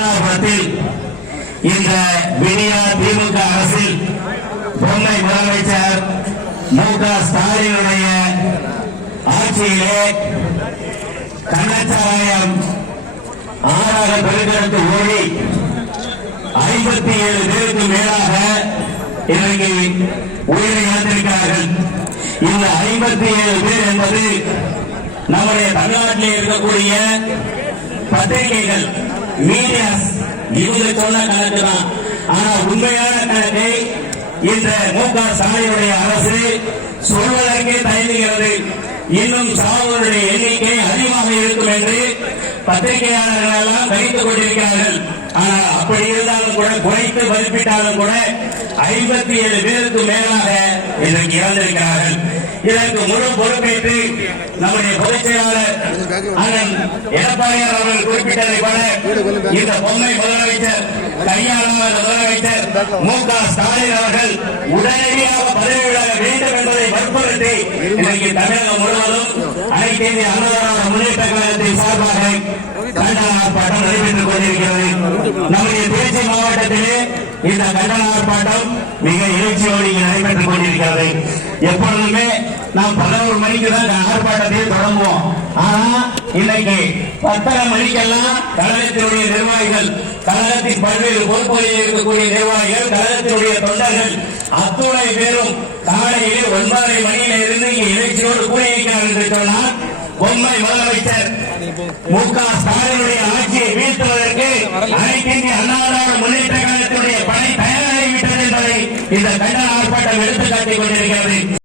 கருணாபுரத்தில் இந்த பெரியார் திமுக அரசில் பொம்மை முதலமைச்சர் மு க ஸ்டாலினுடைய ஆட்சியிலே கள்ளச்சாராயம் ஆறாக பெருந்தெடுத்து ஓடி ஐம்பத்தி ஏழு பேருக்கு மேலாக இன்றைக்கு உயிரை இழந்திருக்கிறார்கள். இந்த ஐம்பத்தி ஏழு பேர் என்பது நம்முடைய தமிழ்நாட்டில் இருக்கக்கூடிய பத்திரிகைகள். மீடியா இவங்க சொன்ன கணக்கு தான் ஆனா உண்மையான கணக்கை இந்த மு க ஸ்டாலினுடைய அரசு சொல்வதற்கே தயங்குகிறது. இன்னும் சாவுகளுடைய எண்ணிக்கை அதிகமாக இருக்கும் என்று பத்திரிகையாளர்கள் எல்லாம் வைத்துக் கொண்டிருக்கிறார்கள். ஆனால் அப்படி இருந்தாலும் கூட குறைத்து மதிப்பிட்டாலும் கூட ஐம்பத்தி ஏழு பேருக்கு மேலாக இதற்கு இறந்திருக்கிறார்கள். இதற்கு முழு பொறுப்பேற்று நம்முடைய பொதுச் செயலாளர் அண்ணன் எடப்பாடியார் அவர்கள் குறிப்பிட்டதை போல இந்த பொம்மை முதலமைச்சர் கையாளாத முதலமைச்சர் மு க ஸ்டாலின் அவர்கள் உடனடியாக பதவி விலக வேண்டும் என்பதை வற்புறுத்தி இன்றைக்கு தமிழகம் முழுவதும் அனைத்து இந்திய அண்ணா முன்னேற்ற கழகத்தின் சார்பாக கண்டன ஆர்ப்பாட்டம் நடைபெற்றுக் கொண்டிருக்கிறது. நம்முடைய திருச்சி மாவட்டத்திலே இந்த கண்டன ஆர்ப்பாட்டம் மிக எழுச்சியோடு இங்கு நடைபெற்றுக் கொண்டிருக்கிறது. எப்பொழுதுமே நாம் பதினோரு மணிக்கு தான் இந்த ஆர்ப்பாட்டத்தை தொடங்குவோம். ஆனா இன்னைக்கு பத்தரை மணிக்கெல்லாம் கழகத்தினுடைய நிர்வாகிகள் கழகத்தின் பல்வேறு பொறுப்புகளில் இருக்கக்கூடிய நிர்வாகிகள் கழகத்தினுடைய தொண்டர்கள் அத்துணை பேரும் காலையிலே ஒன்பதரை மணியில இருந்து இங்கே எழுச்சியோடு கூறியிருக்கிறார்கள் என்று சொன்னால் பொம்மை முதலமைச்சர் மு க ஸ்டாலினுடைய ஆட்சியை வீழ்த்துவதற்கு அனைத்து இந்திய முன்னேற்ற கழகத்தினுடைய பணி தயாராகிவிட்டது என்பதை இந்த கண்டன ஆர்ப்பாட்டம் எடுத்துக்காட்டிக் கொண்டிருக்கிறது.